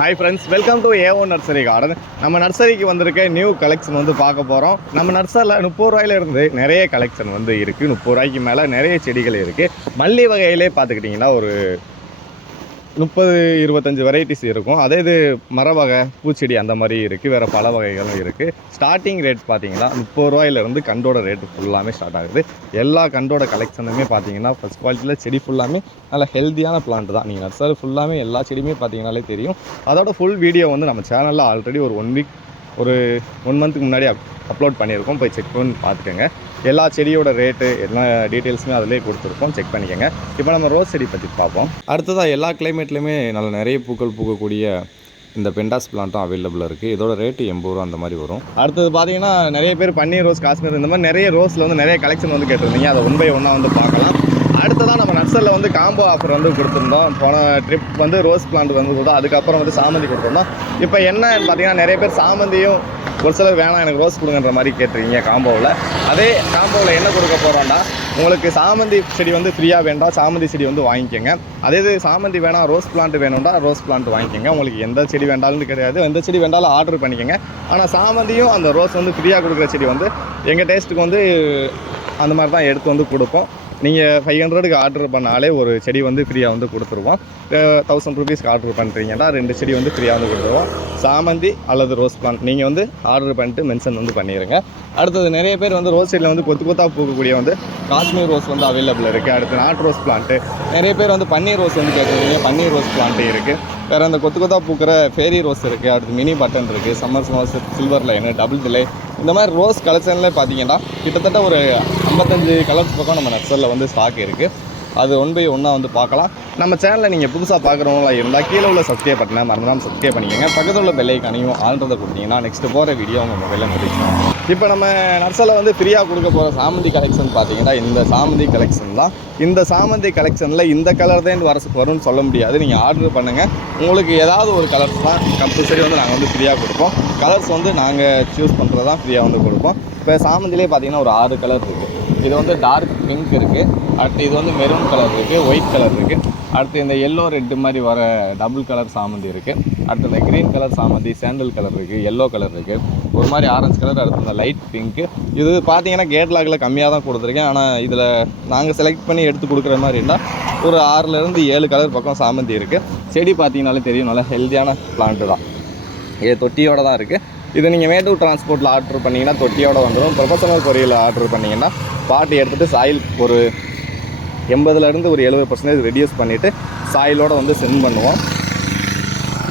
Hi friends welcome to A one nursery garden நம்ம நர்சரிக்கு வந்திருக்க நியூ கலெக்ஷன் வந்து பார்க்க போகிறோம் நம்ம நர்சரியில் முப்பது ரூபாயில இருந்து நிறைய கலெக்ஷன் வந்து இருக்குது முப்பது ரூபாய்க்கு மேலே நிறைய செடிகள் இருக்குது மல்லி வகையிலே பார்த்துக்கிட்டிங்கன்னா ஒரு முப்பது இருபத்தஞ்சி வெரைட்டிஸ் இருக்கும். அதே இது மர வகை பூச்செடி அந்த மாதிரி இருக்குது வேறு பல வகைகளும் இருக்குது ஸ்டார்டிங் ரேட் பார்த்தீங்கன்னா முப்பது ரூபாயிலேருந்து கண்டோட ரேட்டு ஃபுல்லாமே ஸ்டார்ட் ஆகுது. எல்லா கண்டோட கலெக்ஷனுமே பார்த்தீங்கன்னா ஃபஸ்ட் குவாலிட்டியில் செடி ஃபுல்லாமே நல்ல ஹெல்த்தியான பிளான்ட் தான். நீங்கள் நர்சரி ஃபுல்லாமே எல்லா செடியுமே பார்த்தீங்கனாலே தெரியும். அதோட ஃபுல் வீடியோ வந்து நம்ம சேனலில் ஆல்ரெடி ஒரு ஒன் வீக் ஒரு ஒன் மந்த்துக்கு முன்னாடி அப் அப்லோட் பண்ணியிருக்கோம். போய் செக் பண்ணி பார்த்துக்கோங்க. எல்லா செடியோட ரேட்டு எல்லா டீட்டெயில்ஸுமே அதிலே கொடுத்துருக்கோம். செக் பண்ணிக்கோங்க. இப்போ நம்ம ரோஸ் செடி பற்றி பார்ப்போம். அடுத்ததாக எல்லா கிளைமேட்லேயுமே நல்ல நிறைய பூக்கள் பூக்கக்கூடிய இந்த பெண்டாஸ் பிளான்ட்டும் அவைலபிளாக இருக்குது இதோட ரேட்டு எண்பது ரூபா அந்த மாதிரி வரும். அடுத்தது பார்த்தீங்கன்னா நிறைய பேர் பன்னீர் ரோஸ் காஷ்மீர் இந்த மாதிரி நிறைய ரோஸில் வந்து நிறைய கலெக்ஷன் வந்து கேட்டிருந்தீங்க. அதை ஒன் பை ஒன்னாக வந்து பார்க்கலாம். ஹோல்சேலில் வந்து காம்போ ஆஃபர் வந்து கொடுத்துருந்தோம். போன ட்ரிப் வந்து ரோஸ் பிளான்ட் வந்து கொடுத்தோம். அதுக்கப்புறம் வந்து சாமந்தி கொடுத்துருந்தோம். இப்போ என்னன்னு பார்த்தீங்கன்னா நிறைய பேர் சாமந்தியும் ஒரு சிலர் வேணாம் எனக்கு ரோஸ் கொடுங்கன்ற மாதிரி கேட்டிருக்கீங்க காம்போவில் அதே காம்போவில் என்ன கொடுக்க போகிறோம்னா உங்களுக்கு சாமந்தி செடி வந்து ஃப்ரீயாக வேண்டாம். சாமந்தி செடி வந்து வாங்கிக்கோங்க. அதே இது சாமந்தி வேணாம் ரோஸ் பிளான்ட் வேணும்னா ரோஸ் பிளான்ட் வாங்கிக்கோங்க. உங்களுக்கு எந்த செடி வேண்டாலும் கிடையாது. எந்த செடி வேண்டாலும் ஆர்டர் பண்ணிக்கோங்க. ஆனால் சாமந்தியும் அந்த ரோஸ் வந்து ஃப்ரீயாக கொடுக்குற செடி வந்து எங்கள் டேஸ்ட்டுக்கு வந்து அந்த மாதிரி தான் எடுத்து வந்து கொடுப்போம். நீங்கள் ஃபைவ் ஹண்ட்ரடுக்கு ஆர்டர் பண்ணாலே ஒரு செடி வந்து ஃப்ரீயாக வந்து கொடுத்துருவோம். தௌசண்ட் ருபீஸ்க்கு ஆர்டர் பண்ணுறீங்கன்னா ரெண்டு செடி வந்து ஃப்ரீயாக வந்து கொடுத்துருவோம். சாமந்தி அல்லது ரோஸ் பிளான் நீங்கள் வந்து ஆர்டர் பண்ணிட்டு மென்ஷன் வந்து பண்ணிடுங்க அடுத்தது நிறைய பேர் வந்து ரோஸ் செடியில் வந்து கொத்து கொத்தாக பூக்கக்கூடிய வந்து காஷ்மீர் ரோஸ் வந்து அவைலபிள் இருக்குது அடுத்து நாட் ரோஸ் பிளான்ட்டு நிறைய பேர் வந்து பன்னீர் ரோஸ் வந்து கேட்குறீங்க பன்னீர் ரோஸ் பிளான்ட்டு இருக்குது வேறு அந்த கொத்து கொத்தாக பூக்கிற ஃபேரி ரோஸ் இருக்குது அடுத்து மினி பட்டன் இருக்குது summer rose silver line double delay இந்த மாதிரி ரோஸ் கலெக்ஷனில் பார்த்தீங்கன்னா கிட்டத்தட்ட ஒரு ஐம்பத்தஞ்சு கலர்ஸ் பக்கம் நம்ம நர்சரியில் வந்து ஸ்டாக் இருக்குது அது ஒன் பை ஒன்னாக வந்து பார்க்கலாம். நம்ம சேனலில் நீங்கள் புதுசாக பார்க்குறவங்களா இருந்தால் கீழே உள்ள சப்ஸ்கிரைப் பட்டனை மறந்துடாமல் சப்ஸ்கிரைப் பண்ணிக்கோங்க. பக்கத்தில் உள்ள பெல்லைக்கானையும் ஆல்றதை கொடுத்தீங்கன்னா நெக்ஸ்ட் போகிற வீடியோ உங்கள் மொபைலில் முடிச்சிடும் இப்போ நம்ம நர்சரில் வந்து ஃப்ரீயாக கொடுக்க போகிற சாமந்தி கலெக்ஷன் பார்த்தீங்கன்னா இந்த சாமந்தி கலெக்ஷன் தான். இந்த சாமந்தி கலெக்ஷனில் இந்த கலர் தான் வர வரும்னு சொல்ல முடியாது. நீங்கள் ஆர்டர் பண்ணுங்கள் உங்களுக்கு ஏதாவது ஒரு கலர்ஸ் தான் கம்பல்சரி வந்து நாங்கள் வந்து ஃப்ரீயாக கொடுப்போம். கலர்ஸ் வந்து நாங்கள் சூஸ் பண்ணுறது தான் ஃப்ரீயாக வந்து கொடுப்போம். இப்போ சாமந்திலே பார்த்தீங்கன்னா ஒரு ஆறு கலர் இருக்குது இது வந்து டார்க் பிங்க் இருக்குது அடுத்து இது வந்து மெரூன் கலர் இருக்குது ஒயிட் கலர் இருக்குது அடுத்து இந்த எல்லோ ரெட்டு மாதிரி வர டபுள் கலர் சாமந்தி இருக்குது அடுத்து இந்த க்ரீன் கலர் சாமந்தி சாண்டல் கலர் இருக்குது எல்லோ கலர் இருக்குது ஒரு மாதிரி ஆரஞ்சு கலர் அடுத்து இந்த லைட் பிங்க்கு இது பார்த்தீங்கன்னா கேட் கம்மியாக தான் கொடுத்துருக்கேன். ஆனால் இதில் நாங்கள் செலக்ட் பண்ணி எடுத்து கொடுக்குற மாதிரி இருந்தால் ஒரு ஆறுலேருந்து ஏழு கலர் பக்கம் சாமந்தி இருக்குது செடி பார்த்தீங்கனாலே தெரியும் நல்லா ஹெல்த்தியான பிளான்ட்டு தான். இது தொட்டியோட தான் இருக்குது இதை நீங்கள் மேட்டூர் டிரான்ஸ்போர்ட்டில் ஆர்டர் பண்ணிங்கன்னா தொட்டியோடு வந்துடும் ப்ரொஃபஷனல் பொரியல் ஆர்டர் பண்ணிங்கன்னா பாட்டி எடுத்துகிட்டு சாயில் ஒரு எண்பதுலேருந்து ஒரு எழுபது பர்சன்டேஜ் ரெடியூஸ் பண்ணிவிட்டு சாயிலோட வந்து சென்ட் பண்ணுவோம்.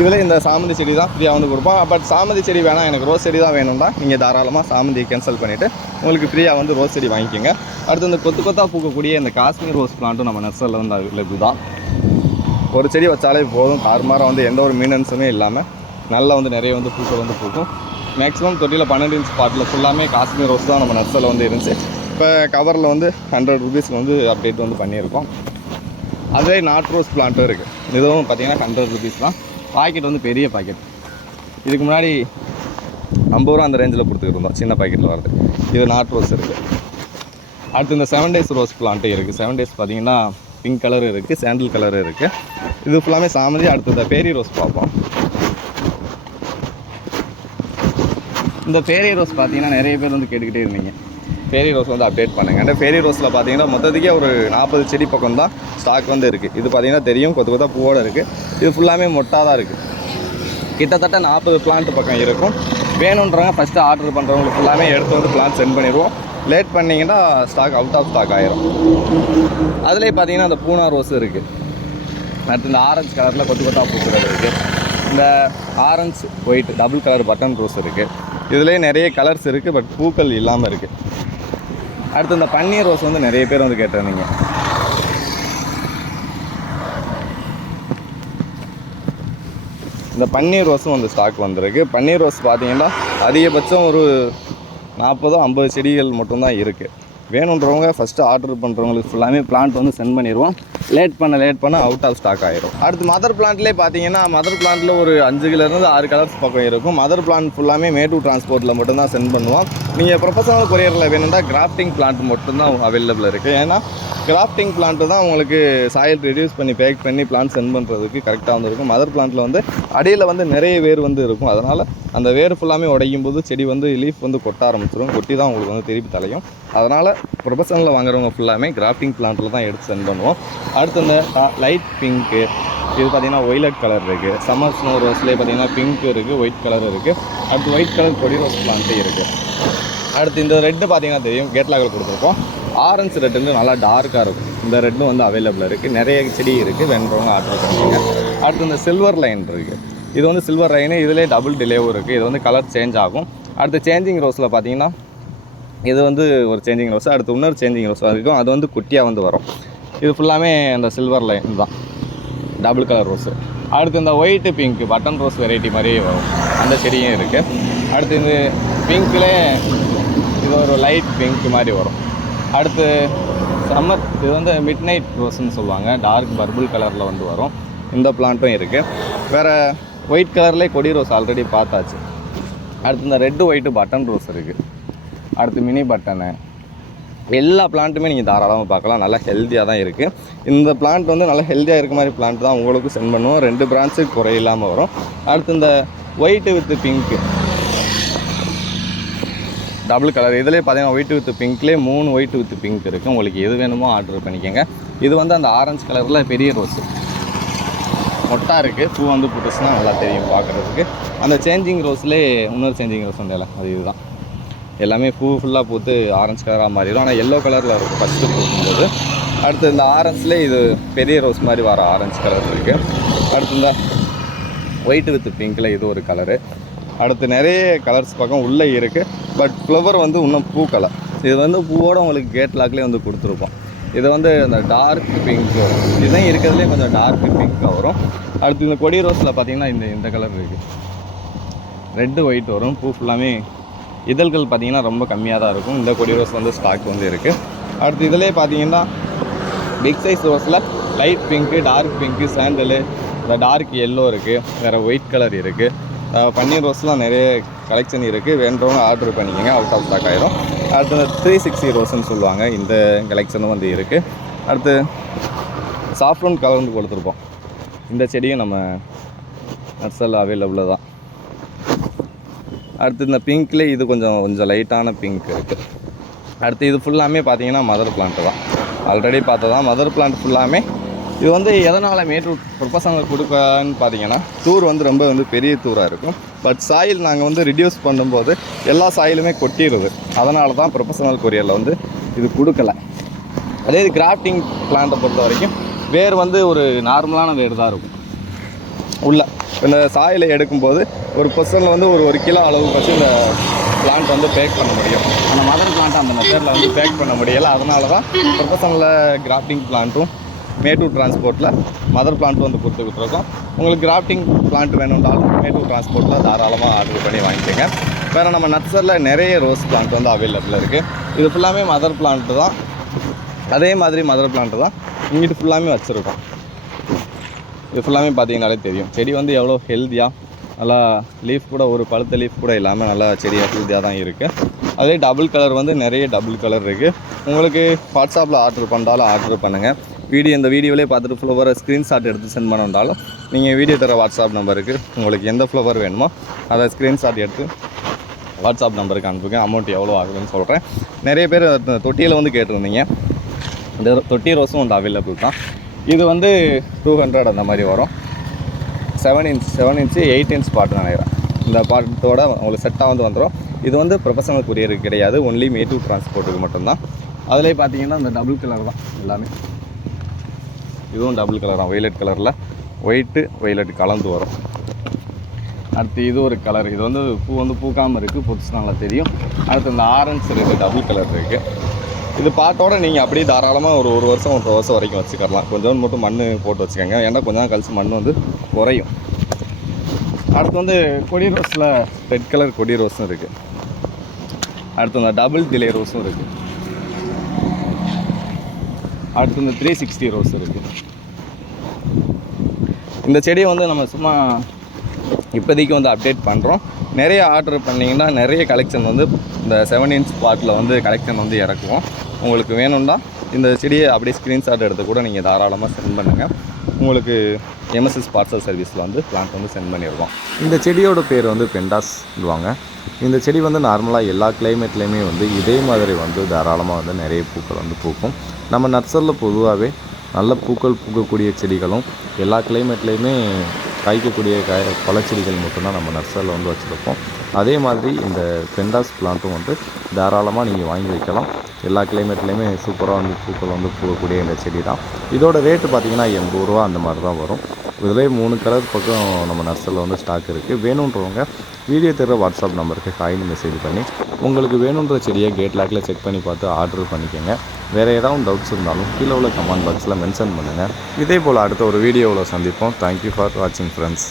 இதில் இந்த சாமந்தி செடி தான் ஃப்ரீயாக வந்து கொடுப்போம். பட் சாமந்தி செடி வேணாம். எனக்கு ரோஸ் செடி தான் வேணும்னா நீங்கள் தாராளமாக சாமந்தி கேன்சல் பண்ணிவிட்டு உங்களுக்கு ஃப்ரீயாக வந்து ரோஸ் செடி வாங்கிக்கோங்க. அடுத்து இந்த கொத்து கொத்தாக பூக்கக்கூடிய இந்த காஷ்மீர் ரோஸ் பிளான்ட்டும் நம்ம நர்சரியில் வந்து அவைலபிள் தான் ஒரு செடி வச்சாலே போதும். தாறுமாறாக வந்து எந்த ஒரு மீனன்ஸுமே இல்லாமல் நல்லா வந்து நிறைய வந்து பூக்கள் வந்து பூக்கும். மேக்ஸிமம் தொட்டியில் பன்னெண்டு இன்ச் பாட்டில் ஃபுல்லாமே காஷ்மீர் ரோஸ் தான் நம்ம நர்சரியில் வந்து இருந்துச்சு. இப்போ கவரில் வந்து ஹண்ட்ரட் ருபீஸ்க்கு வந்து அப்டேட் வந்து பண்ணியிருக்கோம். அதே நாட் ரோஸ் பிளான்ட்டும் இருக்குது இதுவும் பார்த்திங்கன்னா ஹண்ட்ரட் ருபீஸ் தான். பாக்கெட் வந்து பெரிய பாக்கெட் இதுக்கு முன்னாடி ஐம்பது ரூபா அந்த ரேஞ்சில் கொடுத்துருந்தோம் சின்ன பாக்கெட்டில் வருது. இது நாட் ரோஸ் இருக்குது அடுத்து இந்த செவன் டேஸ் ரோஸ் பிளான்ட்டு இருக்குது செவன் டேஸ் பார்த்திங்கன்னா பிங்க் கலர் இருக்குது சாண்டில் கலர் இருக்குது இது ஃபுல்லாமே சாமந்தி. அடுத்து இந்த பேரி ரோஸ் பார்ப்போம். இந்த பேரி ரோஸ் பார்த்தீங்கன்னா நிறைய பேர் வந்து கேட்டுக்கிட்டே இருந்தீங்க. பேரி ரோஸ் வந்து அப்டேட் பண்ணுங்கள் அந்த பேரி ரோஸில் பார்த்தீங்கன்னா மொத்தத்துக்கே ஒரு நாற்பது செடி பக்கம் தான் ஸ்டாக் வந்து இருக்குது இது பார்த்தீங்கன்னா தெரியும் கொத்து கொத்தா பூவோட இருக்குது இது ஃபுல்லாமே மொட்டாக தான் இருக்குது கிட்டத்தட்ட நாற்பது பிளான்ட் பக்கம் இருக்கும். வேணுன்றவங்க ஃபஸ்ட்டு ஆர்டர் பண்ணுறவங்களுக்கு ஃபுல்லாமே எடுத்து வந்து பிளான் சென்ட் பண்ணிடுவோம். லேட் பண்ணிங்கன்னா ஸ்டாக் அவுட் ஆஃப் ஸ்டாக் ஆயிரும். அதுலேயே பார்த்தீங்கன்னா அந்த பூனா ரோஸ் இருக்குது அடுத்து இந்த ஆரஞ்சு கலரில் கொத்து கொத்தா பூக்கிறது இருக்குது இந்த orange white double colour button rose இருக்குது இதுலேயே நிறைய கலர்ஸ் இருக்குது பட் பூக்கள் இல்லாமல் இருக்குது அடுத்து இந்த பன்னீர் ரோஸ் வந்து நிறைய பேர் வந்து கேட்டிருந்தீங்க. இந்த பன்னீர் ரோஸும் வந்து ஸ்டாக் வந்திருக்கு. பன்னீர் ரோஸ் பார்த்தீங்கன்னா அதிகபட்சம் ஒரு நாற்பதோ ஐம்பது செடிகள் மட்டும்தான் இருக்குது வேணுன்றவங்க ஃபஸ்ட்டு ஆர்டர் பண்ணுறவங்களுக்கு ஃபுல்லாமே பிளான்ட் வந்து சென்ட் பண்ணிடுவோம். லேட் பண்ண லேட் பண்ண அவுட் ஆஃப் ஸ்டாக் ஆயிரும். அடுத்து மதர் பிளான்ட்லேயே பார்த்தீங்கன்னா மதர் பிளான்ட்டில் ஒரு அஞ்சுலேருந்து ஆறு கலர்ஸ் பக்கம் இருக்கும். மதர் பிளான்ட் ஃபுல்லாமே மேட்டூர் டிரான்ஸ்போர்ட்டில் மட்டும்தான் சென்ட் பண்ணுவோம். நீங்கள் ப்ரொஃபஷனல் கொரியரில் வேணும்னா கிராஃப்டிங் பிளான்ட் மட்டும்தான் அவைலபிள் இருக்குது ஏன்னா கிராஃப்டிங் பிளான்ட்டு தான் உங்களுக்கு சாயில் ரெடியூஸ் பண்ணி பேக் பண்ணி பிளான்ட் சென்ட் பண்ணுறதுக்கு கரெக்டாக வந்து இருக்கும். மதர் பிளான்ட்டில் வந்து அடியில் வந்து நிறைய வேர் வந்து இருக்கும். அதனால் அந்த வேர் ஃபுல்லாமே உடையும் போது செடி வந்து லீஃப் வந்து கொட்ட ஆரம்பிச்சிடும் கொட்டி தான் உங்களுக்கு வந்து திருப்பி தலையும். அதனால் ப்ரொஃபஷனலில் வாங்குறவங்க ஃபுல்லாமே கிராஃப்டிங் பிளான்ட்டில் தான் எடுத்து சென்ட் பண்ணுவோம். அடுத்து இந்த லைட் பிங்க்கு இது பார்த்தீங்கன்னா ஒயிலட் கலர் இருக்குது சம்மர் ஸ்னோ ரோஸ்லேயே பார்த்தீங்கன்னா பிங்க் இருக்குது ஒயிட் கலர் இருக்குது அடுத்து ஒயிட் கலர் கொடி ரோஸ் பிளான்ட்டு இருக்குது அடுத்து இந்த ரெட்டு பார்த்தீங்கன்னா தெரியும் கேட்லாக்கள் கொடுத்துருக்கோம். ஆரஞ்சு வந்து நல்லா டார்க்காக இருக்கும். இந்த ரெட்டும் வந்து அவைலபிள் இருக்குது நிறைய செடி இருக்குது வென்றவங்க ஆர்டர் பண்ணுங்க அடுத்து இந்த சில்வர் லைன் இருக்குது இது வந்து சில்வர் லைனு இதிலே டபுள் டிலேவும் இருக்குது இது வந்து கலர் சேஞ்ச் ஆகும். அடுத்து சேஞ்சிங் ரோஸில் பார்த்தீங்கன்னா இது வந்து ஒரு சேஞ்சிங் ரோஸ் அடுத்து இன்னொரு சேஞ்சிங் ரோஸ் இருக்கும். அது வந்து குட்டியாக வந்து வரும். இது ஃபுல்லாமே அந்த சில்வர் லைன் தான் டபுள் கலர் ரோஸு அடுத்து இந்த white pink button rose variety மாதிரியே வரும். அந்த செடியும் இருக்குது அடுத்து இது பிங்க்கில் இது ஒரு லைட் பிங்க் மாதிரி வரும். அடுத்து சம்மர் இது வந்து மிட் நைட் ரோஸ்ன்னு சொல்லுவாங்க. டார்க் பர்பிள் கலரில் வந்து வரும். இந்த பிளான்ட்டும் இருக்குது வேறு ஒயிட் கலர்லேயே கொடி ரோஸ் ஆல்ரெடி பார்த்தாச்சு. அடுத்து இந்த ரெட்டு ஒயிட்டு பட்டன் ரோஸ் இருக்குது அடுத்து மினி பட்டனு எல்லா பிளான்ட்டுமே நீங்கள் தாராளமாக பார்க்கலாம். நல்லா ஹெல்த்தியாக தான் இருக்குது இந்த பிளான்ட் வந்து நல்லா ஹெல்த்தியாக இருக்க மாதிரி பிளான்ட் தான் உங்களுக்கு சென்ட் பண்ணுவோம். ரெண்டு பிரான்ச்சு குறையில்லாமல் வரும். அடுத்து இந்த white with pink double colour இதிலே பார்த்தீங்கன்னா ஒயிட் வித் பிங்க்லேயே மூணு ஒயிட் வித் பிங்க் இருக்குது உங்களுக்கு எது வேணுமோ ஆர்டர் பண்ணிக்கோங்க. இது வந்து அந்த ஆரஞ்சு கலரில் பெரிய ரோஸு மொட்டா இருக்குது பூ வந்து புட்டுச்சுன்னா நல்லா தெரியும் பார்க்குறதுக்கு. அந்த சேஞ்சிங் ரோஸ்லேயே இன்னொரு சேஞ்சிங் ரோஸ் உண்டு அது இதுதான். எல்லாமே பூ ஃபுல்லாக பூத்து ஆரஞ்சு கலராக மாறிடும். ஆனால் எல்லோ கலரில் இருக்கும் ஃபஸ்ட்டு பூக்கும்போது. அடுத்து இந்த ஆரஞ்சில் இது பெரிய ரோஸ் மாதிரி வர ஆரஞ்சு கலர் இருக்குது அடுத்து இந்த ஒயிட் வித் பிங்க்கில் இது ஒரு கலரு அடுத்து நிறைய கலர்ஸ் பக்கம் உள்ளே இருக்குது பட் ஃப்ளவர் வந்து இன்னும் பூ கலர் இது வந்து பூவோட உங்களுக்கு கேட் லாக்லேயே வந்து கொடுத்துருப்போம் இது வந்து அந்த டார்க் பிங்க் வரும். இதுதான் இருக்கிறதுலே கொஞ்சம் டார்க் பிங்க்காக வரும். அடுத்து இந்த கொடி ரோஸில் பார்த்தீங்கன்னா இந்த இந்த கலர் இருக்குது ரெட்டு ஒயிட் வரும். பூ ஃபுல்லாமே இதழ்கள் பார்த்தீங்கன்னா ரொம்ப கம்மியாக தான் இருக்கும். இந்த கொடி ரோஸ் வந்து ஸ்டாக் வந்து இருக்குது அடுத்து இதிலே பார்த்தீங்கன்னா big size ரோஸில் light pink dark pink sandal இந்த டார்க் எல்லோ இருக்குது வேறு ஒயிட் கலர் இருக்குது பன்னீர் ரோஸ்லாம் நிறைய கலெக்ஷன் இருக்குது வேண்டவங்க ஆர்டர் பண்ணிக்கோங்க. அவுட் ஆஃப் ஸ்டாக் ஆகிடும் அடுத்து இந்த த்ரீ சிக்ஸ்டி ரோஸ்ன்னு சொல்லுவாங்க. இந்த கலெக்ஷனும் வந்து இருக்குது அடுத்து சாஃப்ரோன் கலர்ந்து கொடுத்துருப்போம். இந்த செடியும் நம்ம நர்சரில் அவைலபிளாக தான். அடுத்து இந்த பிங்க்லேயே இது கொஞ்சம் கொஞ்சம் லைட்டான பிங்க் இருக்குது அடுத்து இது ஃபுல்லாமே பார்த்தீங்கன்னா மதர் பிளான்ட் தான். ஆல்ரெடி பார்த்ததான் மதர் பிளான்ட் ஃபுல்லாமே இது வந்து எதனால் மேட்டூர் ப்ரொஃபஷனல் கொடுக்கன்னு பார்த்தீங்கன்னா தூர் வந்து ரொம்ப வந்து பெரிய தூராக இருக்கும். பட் சாயில் நாங்கள் வந்து ரிடியூஸ் பண்ணும்போது எல்லா சாயிலுமே கொட்டிடுது அதனால தான் ப்ரொஃபஷனல் கொரியரில் வந்து இது கொடுக்கல. அதே இது கிராஃப்டிங் பிளான்ட்டை பொறுத்த வரைக்கும் வேர் வந்து ஒரு நார்மலான வேர் தான் இருக்கும். இந்த சாயிலை எடுக்கும்போது ஒரு பர்சனில் வந்து ஒரு ஒரு கிலோ அளவு வச்சு இந்த பிளான்ட் வந்து பேக் பண்ண முடியும். அந்த மதர் பிளான்ட் அந்த மெத்தடில் வந்து பேக் பண்ண முடியலை. அதனால தான் ப்ரொஃபஷனலில் கிராஃப்டிங் பிளான்ட்டும் மேட்டூர் டிரான்ஸ்போர்ட்டில் மதர் பிளான்ட் வந்து கொடுத்துக்கிட்டு இருக்கோம் உங்களுக்கு கிராஃப்டிங் பிளான்ட் வேணும்னாலும் மேட்டூர் டிரான்ஸ்போர்ட்டில் தாராளமாக ஆர்டர் பண்ணி வாங்கிக்கோங்க. வேறு நம்ம நட்சரில் நிறைய ரோஸ் பிளான்ட் வந்து அவைலபிள் இருக்குது இது ஃபுல்லாமே மதர் பிளான்ட்டு தான். அதே மாதிரி மதர் பிளான்ட்டு தான். இங்கிட்டு ஃபுல்லாமே வச்சுருக்கோம். இது ஃபுல்லாமே பார்த்தீங்கனாலே தெரியும். செடி வந்து எவ்வளோ ஹெல்த்தியாக நல்லா லீஃப் கூட ஒரு பழுத்த லீஃப் கூட இல்லாமல் நல்லா செடி ஹெல்த்தியாக தான் இருக்குது அதே டபுள் கலர் வந்து நிறைய டபுள் கலர் இருக்குது உங்களுக்கு வாட்ஸ்அப்பில் ஆர்டர் பண்ணாலும் ஆர்டர் பண்ணுங்கள் வீடியோ இந்த வீடியோவிலே பார்த்துட்டு ஃப்ளவரை ஸ்க்ரீன்ஷாட் எடுத்து சென்ட் பண்ணுறாலும் நீங்கள் வீடியோ தர வாட்ஸ்அப் நம்பருக்கு உங்களுக்கு எந்த ஃப்ளவர் வேணுமோ அதை ஸ்க்ரீன்ஷாட் எடுத்து வாட்ஸ்அப் நம்பருக்கு அனுப்புங்க. அமௌண்ட் எவ்வளோ ஆகுதுன்னு சொல்கிறேன் நிறைய பேர் தொட்டியில் வந்து கேட்டிருந்தீங்க. இந்த தொட்டி ரோஸும் வந்து அவைலபிள் தான். இது வந்து டூ ஹண்ட்ரட் அந்த மாதிரி வரும். Seven inch seven inch eight inch pot நினைக்கிறேன். இந்த பாட்டோட உங்களுக்கு செட்டாக வந்து வந்துடும் இது வந்து ப்ரொஃபஷனல் கொரியருக்கு கிடையாது. ஒன்லி மேட்டூர் டிரான்ஸ்போர்ட்டுக்கு மட்டும்தான். அதிலே பார்த்தீங்கன்னா இந்த டபுள் கலர் தான் எல்லாமே. இதுவும் டபுள் கலர் தான். ஒய்லட் கலரில் ஒயிட்டு ஒய்லட் கலந்து வரும். அடுத்து இது ஒரு கலர் இது வந்து பூ வந்து பூக்காமல் இருக்குது புதுசு நல்லா தெரியும். அடுத்து இந்த ஆரஞ்சு இருக்குது டபுள் கலர் இருக்குது இது பாட்டோட நீங்கள் அப்படியே தாராளமாக ஒரு ஒரு வருஷம் ஒன்றரை வருஷம் வரைக்கும் வச்சுக்கலாம் கொஞ்சோண்டு மட்டும் மண் போட்டு வச்சுக்கோங்க. ஏன்னா கொஞ்ச நாள் கழிச்சு மண் வந்து குறையும். அடுத்து வந்து கொடி ரோஸில் ரெட் கலர் கொடி ரோஸும் இருக்குது அடுத்து இந்த டபுள் டிலே ரோஸும் இருக்குது அடுத்து இந்த த்ரீ சிக்ஸ்டி ரோஸ் இருக்குது இந்த செடியை வந்து நம்ம சும்மா இப்போதைக்கு வந்து அப்டேட் பண்ணுறோம் நிறைய ஆர்டர் பண்ணிங்கன்னா நிறைய கலெக்ஷன் வந்து இந்த செவன் இன்ச் பாட்டில் வந்து கலெக்ஷன் வந்து இறக்குவோம். உங்களுக்கு வேணும்னா இந்த செடியை அப்படியே ஸ்க்ரீன்ஷாட் எடுத்து கூட நீங்கள் தாராளமாக சென்ட் பண்ணுங்கள் உங்களுக்கு எம்எஸ்எஸ் பார்சல் சர்வீஸில் வந்து பிளான்ட் வந்து சென்ட் பண்ணிடுவோம் இந்த செடியோட பேர் வந்து பெண்டாஸ் சொல்லுவாங்க இந்த செடி வந்து நார்மலாக எல்லா கிளைமேட்லேயுமே வந்து இதே மாதிரி வந்து தாராளமாக வந்து நிறைய பூக்கள் வந்து பூக்கும். நம்ம நர்சரியில் பொதுவாகவே நல்ல பூக்கள் பூக்கக்கூடிய செடிகளும் எல்லா கிளைமேட்லேயுமே காய்க்கக்கூடிய காய பழச்செடிகள் மட்டும்தான் நம்ம நர்சரியில் வந்து வச்சுருப்போம். அதே மாதிரி இந்த பெண்டாஸ் பிளான்ட்டும் வந்து தாராளமாக நீங்கள் வாங்கி வைக்கலாம். எல்லா கிளைமேட்லேயுமே சூப்பராக வந்து பூக்கள் வந்து பூக்கக்கூடிய இந்த செடி தான் இதோட ரேட்டு பார்த்தீங்கன்னா எண்பது ரூபா அந்த மாதிரி தான் வரும். இதிலே மூணு கலர் பக்கம் நம்ம நர்சரியில் வந்து ஸ்டாக் இருக்குது வேணுன்றவங்க வீடியோ தர வாட்ஸ்அப் நம்பருக்கு காயின் மெசேஜ் பண்ணி உங்களுக்கு வேணுன்ற செடியை கேட் லாக்கில் செக் பண்ணி பார்த்து ஆர்டர் பண்ணிக்கோங்க. வேறு ஏதாவது டவுட்ஸ் இருந்தாலும் கீழே உள்ள கமெண்ட் பாக்ஸில் மென்ஷன் பண்ணுங்கள் இதே போல் அடுத்த ஒரு வீடியோவில் சந்திப்போம். தேங்க்யூ ஃபார் வாட்சிங் ஃப்ரெண்ட்ஸ்